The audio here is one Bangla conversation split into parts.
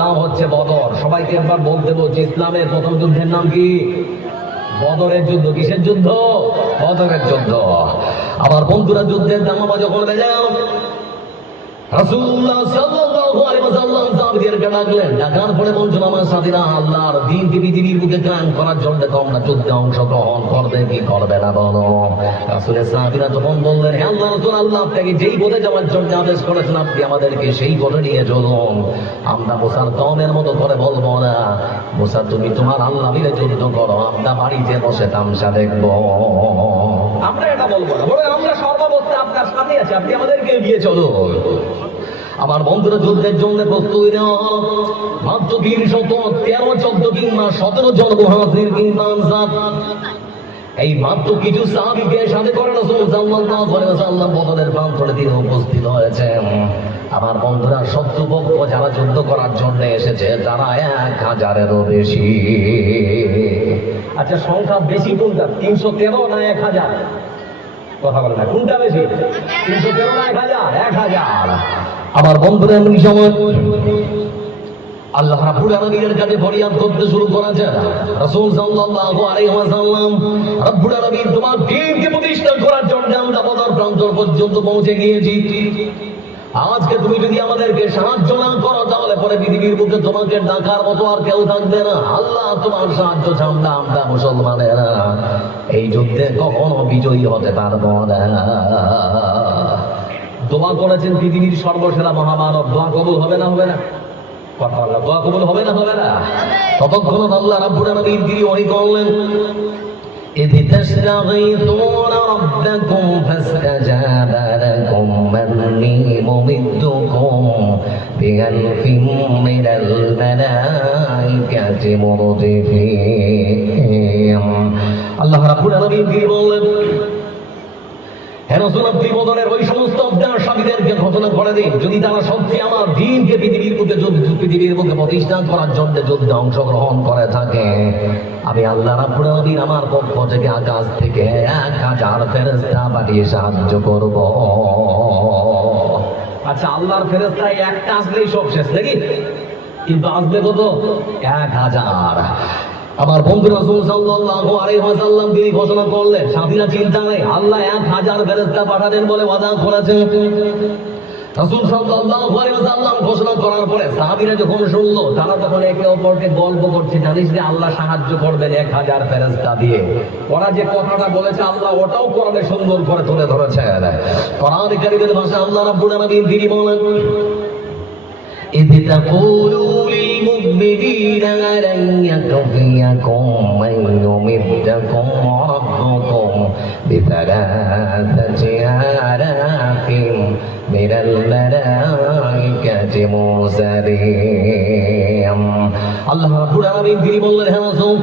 নাম হচ্ছে বদর। সবাইকে একবার বলতে বলছি, ইসলামের প্রথম যুদ্ধের নাম কি? বদরের যুদ্ধ। কিসের যুদ্ধ? বদরের যুদ্ধ। আবার বন্ধুরা, যুদ্ধের দামামা যখন বেজে গেল, রাসূলুল্লাহ সাল্লাল্লাহু আলাইহি ওয়াসাল্লাম সাহাবীদেরকে ডাকলেন। ডাকার পরে বলছেন, আমার সাথীরা, আল্লাহর দ্বীনকে পৃথিবীর বুকে কায়েম করার জন্য তোমরা যুদ্ধে অংশগ্রহণ করবে কি করবে না বলো। রাসূলের সাহাবীরা তখন বললেন, হে আল্লাহর রাসূল, আল্লাহ আপনাকে যেই পথে যাওয়ার জন্য আদেশ করেছেন আপনি আমাদেরকে সেই পথে নিয়ে চলুন। আমরা মুসার কওমের মতো করে বলবো না, মুসা তুমি তোমার আল্লাহ মিলে যুদ্ধ করো, আমরা বাড়িতে বসে তামসা দেখবো। আমরা এটা বলবো না, বলে আমরা সর্বাবস্থা আপনার সাথে আছি, আপনি আমাদেরকে এগিয়ে চলুন। আমার বন্ধুরা, যুদ্ধের জন্য প্রস্তুতি নেওয়া হল। মাত্র 313, 14 কিংবা 17 জন মুহাজির কিংবা আনসার, এই মাত্র কিছু সাহাবীকে সাথে করে রাসূল সাল্লাল্লাহু আলাইহি ওয়াসাল্লাম বদরের প্রান্তরে তিনি উপস্থিত হয়েছেন। আমার বন্ধুরা, শত্রুপক্ষ যারা যুদ্ধ করার জন্য এসেছে তারা 1000-এরও বেশি। আচ্ছা, সংখ্যা বেশি কোনটা, 313 না 1000? কথা বলে না, কোনটা বেশি? 313 না 1000? 1000। আমার বন্ধুরা, এমনি সময় আল্লাহ রাব্বুল আলামিনের কাছে ফরিয়াদ করতে শুরু করেছে। রাসূল সাল্লাল্লাহু আলাইহি ওয়াসাল্লাম, রব্বুল আলামিন তোমার দ্বীনকে প্রতিষ্ঠা করার জন্য আমরা বদর প্রান্তর পর্যন্ত পৌঁছে গিয়েছি। আজকে তুমি যদি আমাদেরকে সাহায্য না করো তাহলে পরে পৃথিবীর বুকে তোমাকে ডাকার মতো আর কেউ থাকবে না। আল্লাহ তোমার সাহায্য ছাড়া আমরা মুসলমানেরা এই যুদ্ধে কখনো বিজয়ী হতে পারবো না। দোয়া করেছেন পৃথিবীর সর্বসেরা মহামানব, দোয়া কবুল হবে না হবে না? কথা বলা, দোয়া কবুল হবে না হবে না? ততক্ষণ আল্লাহ রাব্বুল আলামিন তিনি ওহী করলেন, إذ تستغيثون ربكم فاستجاب لكم أني ممدكم بألف من الملائكة مردفين। আল্লাহ রাব্বুল আলামিন তিনি বললেন, হে রাসূল, আপনি বদরের ওই সমস্ত সাহাবীদেরকে ঘোষণা করে দিন, যদি তারা সত্যি আমার দ্বীনকে পৃথিবীর বুকে প্রতিষ্ঠা করার জন্য যুদ্ধে অংশগ্রহণ করে থাকে, আমি আল্লাহ রাব্বুল আলামিন আমার পক্ষ থেকে আকাশ থেকে 1000 ফেরেশতা পাঠিয়ে সাহায্য করব। আচ্ছা, আল্লাহর ফেরেশতা একটা আসলেই সব শেষ নাকি? কিন্তু আসবে কত? 1000। আমার বন্ধু রাসূল সাল্লাল্লাহু আলাইহি ওয়াসাল্লাম তিনি ঘোষণা করলেন, সাথীরা চিন্তা নেই, আল্লাহ 1000 ফেরেশতা পাঠাবেন বলে ওয়াদা করেছেন। রাসূল সাল্লাল্লাহু আলাইহি ওয়াসাল্লাম ঘোষণা করার পরে সাহাবীরা যখন শুনলো, তারা তখন একে অপরকে গল্প করছে, জানিস যে আল্লাহ সাহায্য করবেন 1000 ফেরেশতা দিয়ে। ওরা যে কথাটা বলেছে আল্লাহ ওটাও কোরআনে সুন্দর করে তুলে ধরেছেন। কোরআন কারীমের ভাষায় আল্লাহ রাব্বুল আলামিন তিনি বলেন, إذ تقولوا للمؤمنين ألن يكفيكم أن يمدكم ربكم ب3,000 من الملائكة منزلين। আল্লাহ রাব্বুল আলামিন তিনি বললেন, হে রাসূল,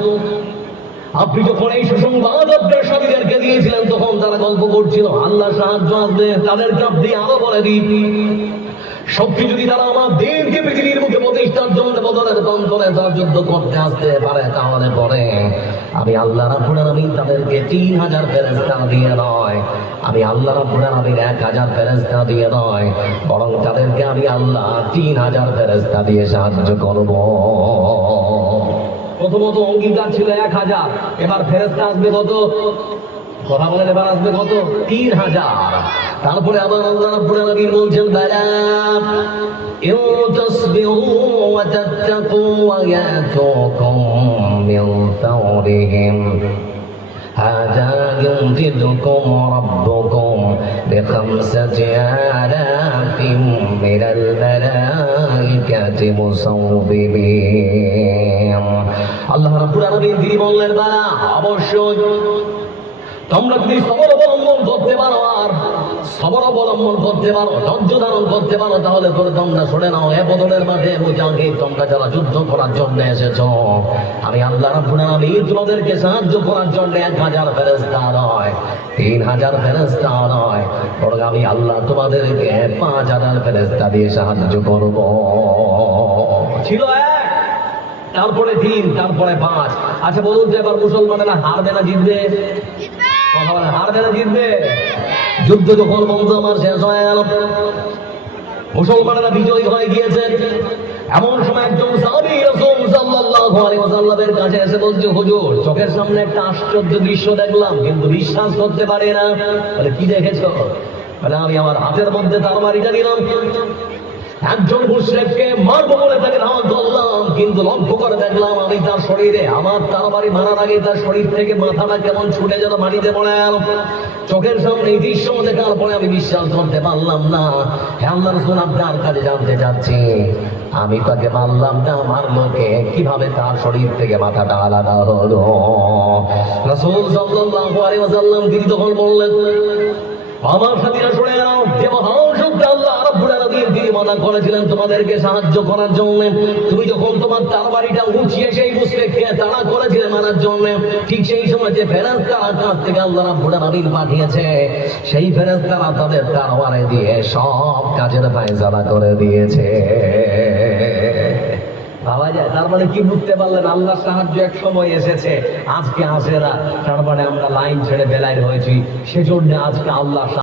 আপনি যখন এই সুসংবাদ আপনার সাথীদেরকে দিয়েছিলেন তখন তারা গল্প করছিল আল্লাহ সাহায্য আসবে, তাদেরকে আপনি আরো বলে দিন, সত্যি যদি তারা আমার দ্বীনকে পৃথিবীর মুখে প্রতিষ্ঠার জন্য বদরের প্রান্তরে তারা যুদ্ধ করতে আসতে পারে, তাহলে পরে আমি আল্লাহ রাব্বুল আলামিন তাদেরকে 3000 ফেরেশতা দিয়ে নয়, আমি আল্লাহ রাব্বুল আলামিন 1000 ফেরেশতা দিয়ে নয়, বরং তাদেরকে আমি আল্লাহ 3000 ফেরেশতা দিয়ে সাহায্য করব। প্রথমত অঙ্গীকার ছিল 1000, এবার ফেরেশতা আসবে কত? কথা বলেন, এবার আসবে কত? 3000। তারপরে আবার আল্লাহ রাব্বুল আলামিন বলছেন, বালা ইন তাসবিরু ওয়া তাত্তাকু ওয়া ইয়াতুকুম মিন ফাওরিহিম হাযা ইউমদিদুকুম রাব্বুকুম ب5,000 মিনাল মালাইকাতি মুসাওবিমিন। আল্লাহ রাব্বুল আলামিন তিনি বললেন, বালা অবশ্যই তোমরা যদি সবর অবলম্বন করতে পারো আর সবর অবলম্বন করতে পারো, ধৈর্য ধারণ করতে পারো, তাহলে করে তোমরা শুনে নাও, এ বদরের মাঠে মুজাহিদ তোমরা যারা যুদ্ধ করার জন্য এসেছো, আমি আল্লাহ রাব্বুল আলামিন তোমাদেরকে সাহায্য করার জন্য 1000 ফেরেশতা নয়, 3000 ফেরেশতা নয়, বরং আমি আল্লাহ তোমাদেরকে 5000 ফেরেশতা দিয়ে সাহায্য করব। ছিল 1, তারপরে 3, তারপরে 5। আচ্ছা বলুন তো, এবার মুসলমানেরা হারবে না জিতবে? হারবে না জিতবে? যুদ্ধ যখন বন্ধু আমার শেষ হয়ে গেল, মুসলমানেরা বিজয়ী হয়ে গিয়েছে, এমন সময় একজন সাল্লাল্লাহু আলাইহি ওয়াসাল্লামের কাছে এসে বলছে, হুজুর চোখের সামনে একটা আশ্চর্য দৃশ্য দেখলাম, কিন্তু বিশ্বাস করতে পারি না। বলে, কি দেখেছো? বলে, আমি আমার হাতের মধ্যে তরবারিটা নিলাম, একজন মুশরিককে মারবো বলে তাকে ধাওয়া করলাম, কিন্তু লক্ষ্য করে দেখলাম আমি তার শরীরে, আমার তরবারি মারার আগে তার শরীর থেকে মাথাটা কেমন ছুটে যেন মাটিতে পড়ে গেল। চোখের সামনে এই দৃশ্য দেখার পরে আমি বিশ্বাস করতে পারলাম না। হে আল্লাহর রাসূল, আপনার কাছে জানতে চাচ্ছি, আমি তাকে মারলাম না, মারলো কে? কিভাবে তার শরীর থেকে মাথাটা আলাদা হলো? রাসূল সাল্লাল্লাহু আলাইহি ওয়াসাল্লাম তিনি তখন বললেন, আমার সাথীরা শুনে নাও, যে মহান শক্তি আল্লাহ রাব্বুল আলামিন তিনি মানা করেছিলেন তোমাদেরকে সাহায্য করার জন্য। তুমি যখন তোমার তরবারিটা উঁচিয়ে সেই মুশরিককে তাড়া করেছিলে মারার জন্য, ঠিক সেই সময় যে ফেরেশতারা আকাশ থেকে আল্লাহ রাব্বুল আলামিন পাঠিয়েছে, সেই ফেরেশতারা তাদের তরবারি দিয়ে সব কাজের ফায়সালা করে দিয়েছে। ভাবা যায়? তার মানে কি বুঝতে পারলেন? আল্লাহর সাহায্য এক সময় এসেছে, আজকে আসে না। তার মানে আমরা লাইন ছেড়ে বেলায় হয়েছি, সেজন্য আজকে আল্লাহ